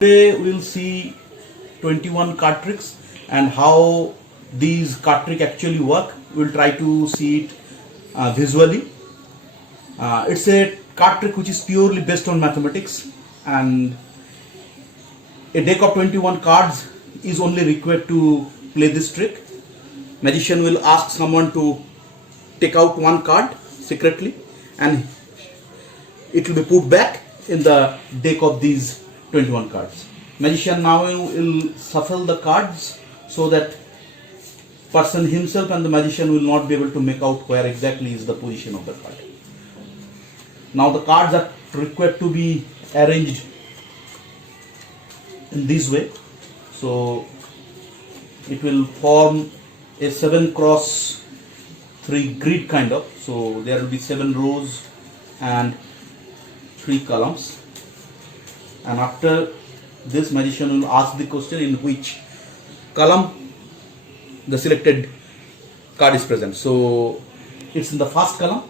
Today we will see 21 card tricks and how these card tricks actually work. We will try to see it visually. It's a card trick which is purely based on mathematics, and a deck of 21 cards is only required to play this trick. Magician will ask someone to take out one card secretly, and it will be put back in the deck of these 21 cards. Magician now will shuffle the cards so that person himself and the magician will not be able to make out where exactly is the position of the card. Now the cards are required to be arranged in this way. So it will form a 7 cross 3 grid kind of. So there will be 7 rows and 3 columns. And after this, magician will ask the question in which column the selected card is present. So it's in the first column.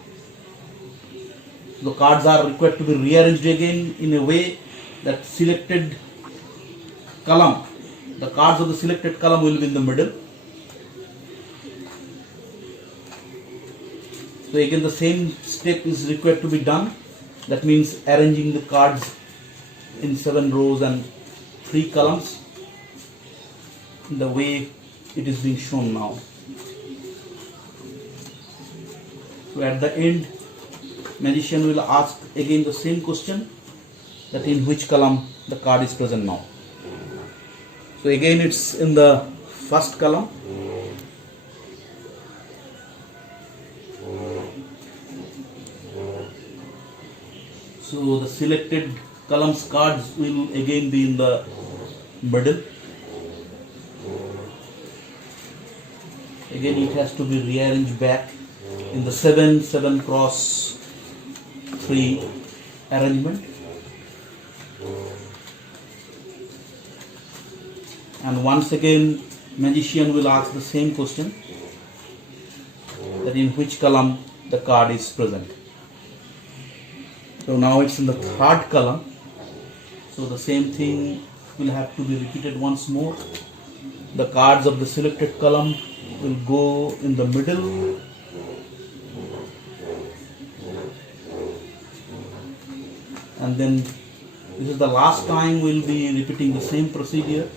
The cards are required to be rearranged again in a way that selected column, the cards of the selected column will be in the middle. So again the same step is required to be done. That means arranging the cards in 7 rows and 3 columns in the way it is being shown now. So at the end, magician will ask again the same question, that in which column the card is present now. So again it's in the first column. So the selected columns cards will again be in the middle. Again it has to be rearranged back in the 7 cross 3 arrangement. And once again magician will ask the same question, that in which column the card is present. So now it's in the third column. So the same thing will have to be repeated once more. The cards of the selected column will go in the middle. And then this is the last time we'll be repeating the same procedure.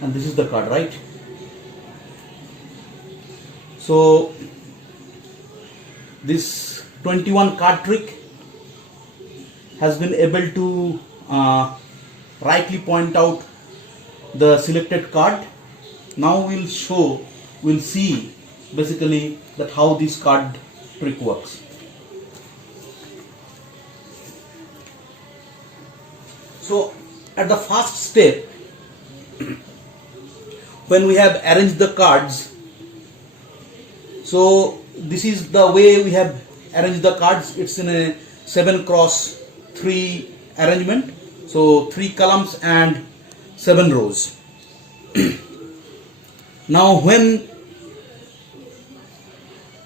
And this is the card, right? So this 21 card trick has been able to rightly point out the selected card. Now we'll see basically that how this card trick works. So at the first step, when we have arranged the cards, so this is the way we have arranged the cards. It's in a 7 cross 3 arrangement. So 3 columns and 7 rows. Now when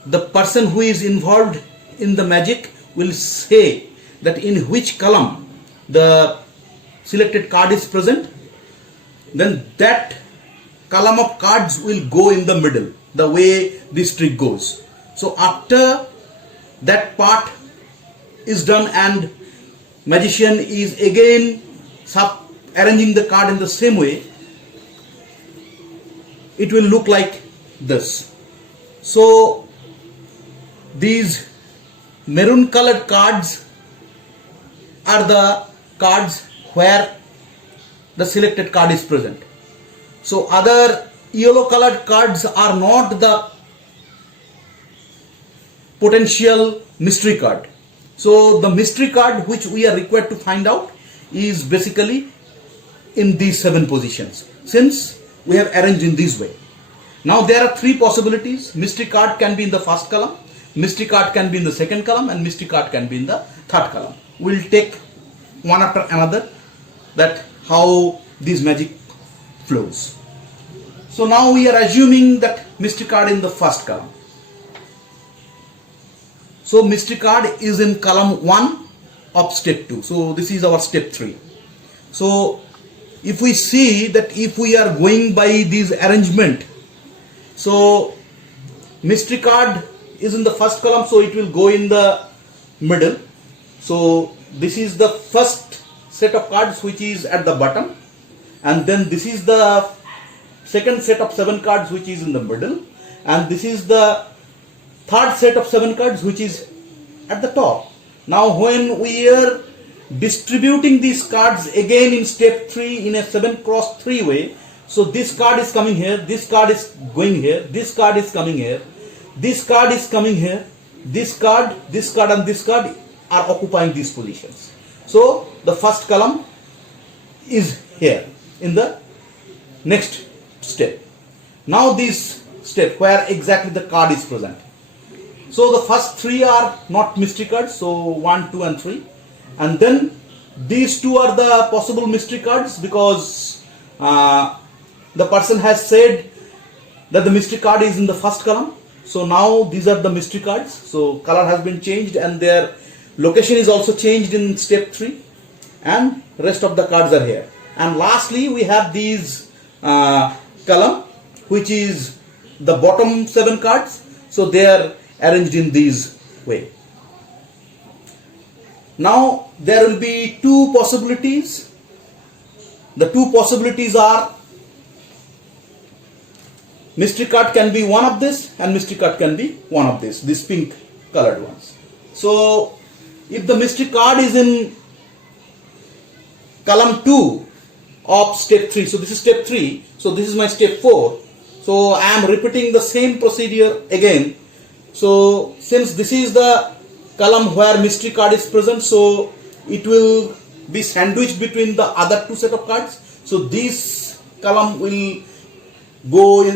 the person who is involved in the magic will say that in which column the selected card is present, then that column of cards will go in the middle, the way this trick goes. So after that part is done and magician is again arranging the card in the same way, it will look like this. So these maroon colored cards are the cards where the selected card is present. So other yellow colored cards are not the potential mystery card. So the mystery card which we are required to find out is basically in these 7 positions, since we have arranged in this way. Now there are 3 possibilities. Mystery card can be in the first column, mystery card can be in the second column, and mystery card can be in the third column. We'll take one after another. that how this magic flows. So now we are assuming that mystery card in the first column. So mystery card is in column 1 of step 2. So this is our step 3. So if we see that if we are going by this arrangement, so mystery card is in the first column, so it will go in the middle. So this is the first set of cards which is at the bottom, and then this is the second set of 7 cards which is in the middle, and this is the third set of 7 cards which is at the top. Now when we are distributing these cards again in step 3 in a 7x3 way, so this card is coming here, this card is going here, this card is coming here, this card is coming here, this card and this card are occupying these positions. So the first column is here in the next step. Now this step where exactly the card is present. So the first 3 are not mystery cards, so 1, 2 and 3, and then these 2 are the possible mystery cards because the person has said that the mystery card is in the first column. So now these are the mystery cards. So color has been changed and their location is also changed in step 3, and rest of the cards are here. And lastly we have these column which is the bottom 7 cards. So they are arranged in this way. Now there will be 2 possibilities. The 2 possibilities are mystery card can be one of this and mystery card can be one of this, these pink colored ones. So if the mystery card is in column 2 of step 3, so this is step 3, so this is my step 4, so I am repeating the same procedure again. So since this is the column where mystery card is present, so it will be sandwiched between the other 2 set of cards. So this column will go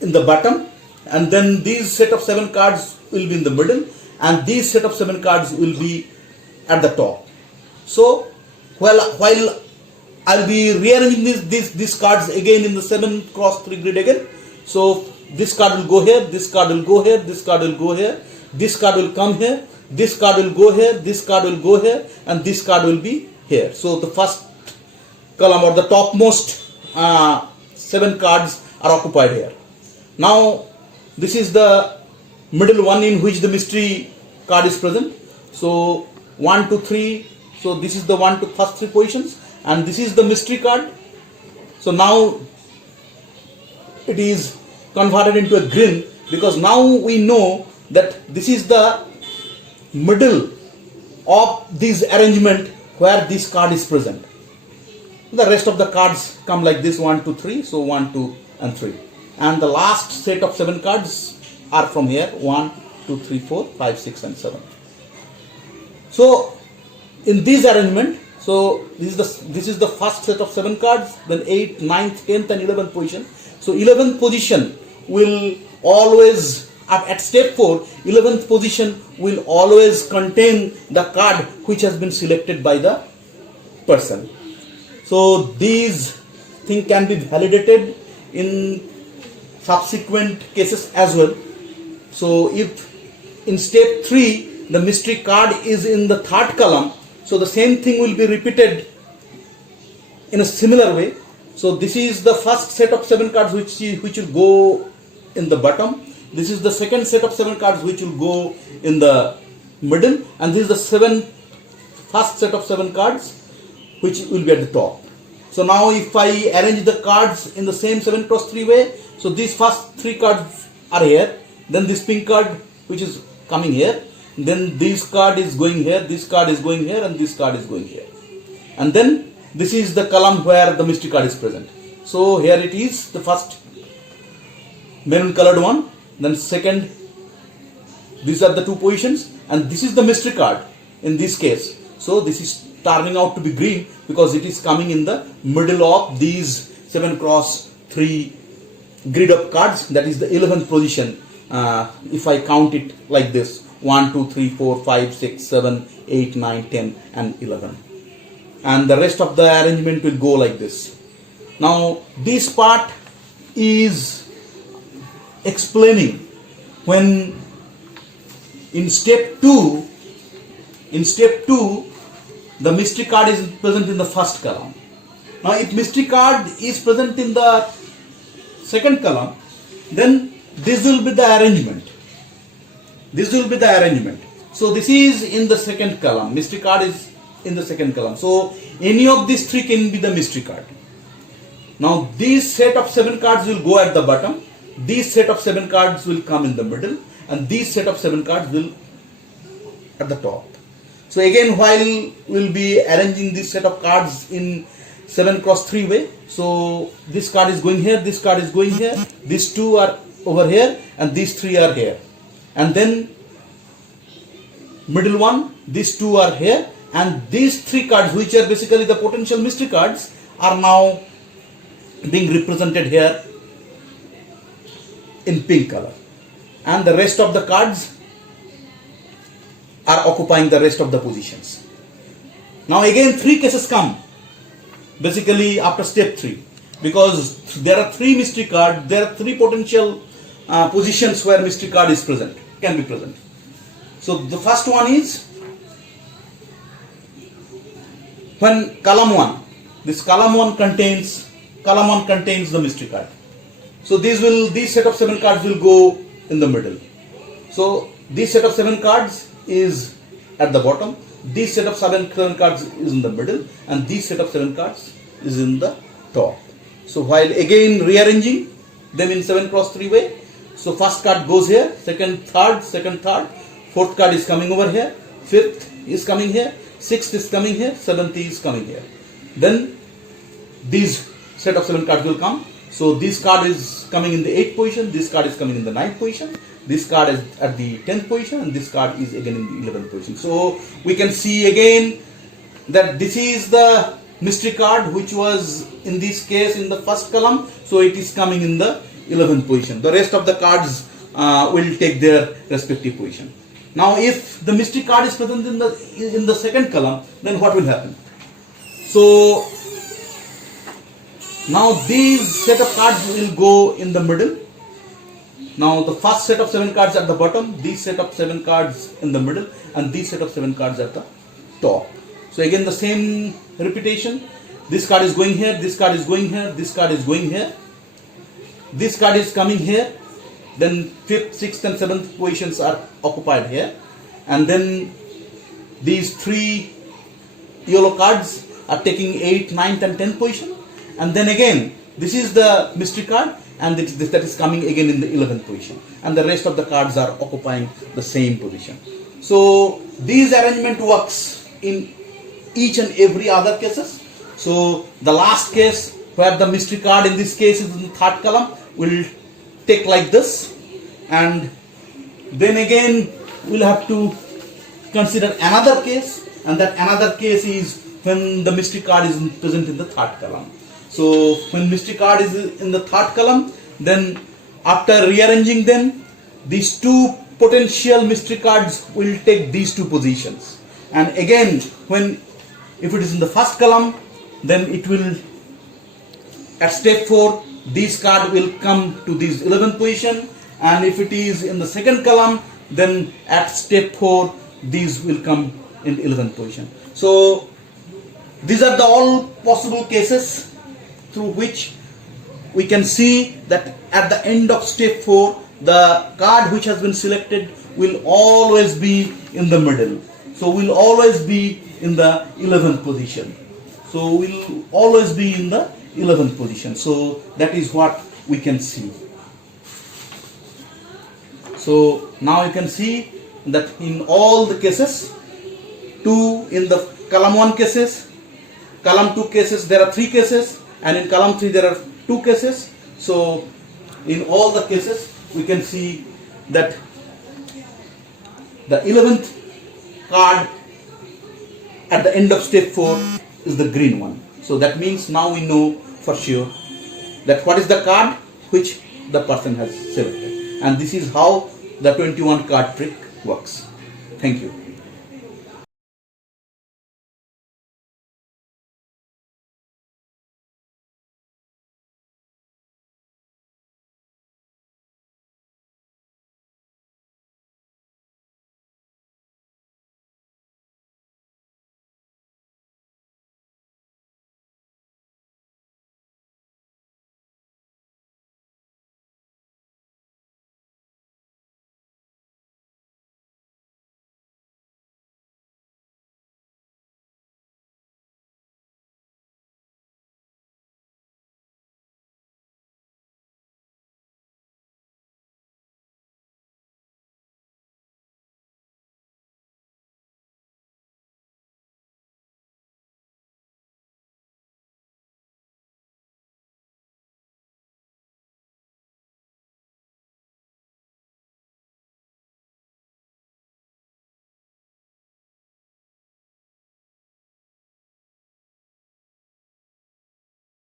in the bottom, and then these set of 7 cards will be in the middle, and these set of 7 cards will be at the top. So while I'll be rearranging these cards again in the 7x3 grid again. So this card will go here, this card will go here, this card will go here, this card will come here, this card will go here, this card will go here, and this card will be here. So the first column or the topmost 7 cards are occupied here. Now this is the middle one in which the mystery card is present. So 1, 2, 3. So this is the 1 to first 3 positions, and this is the mystery card. So now it is converted into a green because now we know that this is the middle of this arrangement where this card is present. The rest of the cards come like this, 1, 2, 3. So 1, 2 and 3. And the last set of 7 cards are from here, 1, 2, 3, 4, 5, 6 and 7. So in this arrangement, so this is the first set of 7 cards, then 8th, 9th, 10th and 11th position. So 11th position will always, at step 4, 11th position will always contain the card which has been selected by the person. So these things can be validated in subsequent cases as well. So if in step 3 the mystery card is in the 3rd column, so the same thing will be repeated in a similar way. So this is the first set of 7 cards which will go in the bottom. This is the second set of 7 cards which will go in the middle, and this is the first set of 7 cards which will be at the top. So now if I arrange the cards in the same 7x3 way, so these first 3 cards are here, then this pink card which is coming here, then this card is going here, this card is going here, and this card is going here. And then this is the column where the mystery card is present. So here it is, the first maroon colored one, then second, these are the 2 positions, and this is the mystery card in this case. So this is turning out to be green because it is coming in the middle of these 7x3 grid of cards, that is the 11th position. If I count it like this, 1, 2, 3, 4, 5, 6, 7, 8, 9, 10 and 11. and the rest of the arrangement will go like this. Now this part is explaining when in step 2 the mystery card is present in the first column. Now if mystery card is present in the second column, then this will be the arrangement. So this is in the second column. Mystery card is in the second column. So any of these three can be the mystery card. Now this set of 7 cards will go at the bottom. This set of 7 cards will come in the middle, and this set of 7 cards will at the top. So again, while we'll be arranging this set of cards in 7x3 way, so this card is going here, this card is going here, these 2 are over here, and these 3 are here, and then middle one, these 2 are here, and these 3 cards, which are basically the potential mystery cards, are now being represented here in pink color, and the rest of the cards are occupying the rest of the positions. Now again 3 cases come basically after step 3, because there are 3 mystery cards, there are 3 potential positions where mystery card is present, can be present. So the first one is when column 1, this column 1 contains the mystery card. So these set of 7 cards will go in the middle. So this set of 7 cards is at the bottom, this set of 7 cards is in the middle, and this set of 7 cards is in the top. So while again rearranging them in 7x3 way, so first card goes here, second, third, fourth card is coming over here, fifth is coming here, sixth is coming here, seventh is coming here. Then these set of 7 cards will come. So this card is coming in the 8th position, this card is coming in the 9th position, this card is at the 10th position, and this card is again in the 11th position. So we can see again that this is the mystery card which was in this case in the first column, so it is coming in the 11th position. The rest of the cards will take their respective position. Now if the mystery card is present in the second column, then what will happen? So now these set of cards will go in the middle. Now the first set of 7 cards at the bottom, these set of 7 cards in the middle, and these set of 7 cards at the top. So again the same repetition. This card is going here, this card is going here, this card is going here, this card is coming here, then 5th, 6th and 7th positions are occupied here, and then these 3 yellow cards are taking 8th, 9th and 10th position, and then again this is the mystery card, and that is coming again in the 11th position, and the rest of the cards are occupying the same position. So this arrangement works in each and every other cases. So the last case where the mystery card in this case is in the 3rd column will take like this, and then again we'll have to consider another case, and that another case is when the mystery card is present in the 3rd column. So when mystery card is in the 3rd column, then after rearranging them, these 2 potential mystery cards will take these 2 positions, and again if it is in the 1st column, then it will at step 4 this card will come to this 11th position, and if it is in the 2nd column, then at step 4 these will come in 11th position. So these are the all possible cases through which we can see that at the end of step 4 the card which has been selected will always be in the middle. So will always be in the 11th position. So will always be in the 11th position. So that is what we can see. So now you can see that in all the cases, 2 in the column 1 cases, column 2 cases there are 3 cases, and in column 3 there are 2 cases. So in all the cases we can see that the 11th card at the end of step 4 is the green one. So that means now we know for sure that what is the card which the person has selected, and this is how the 21 card trick works. Thank you.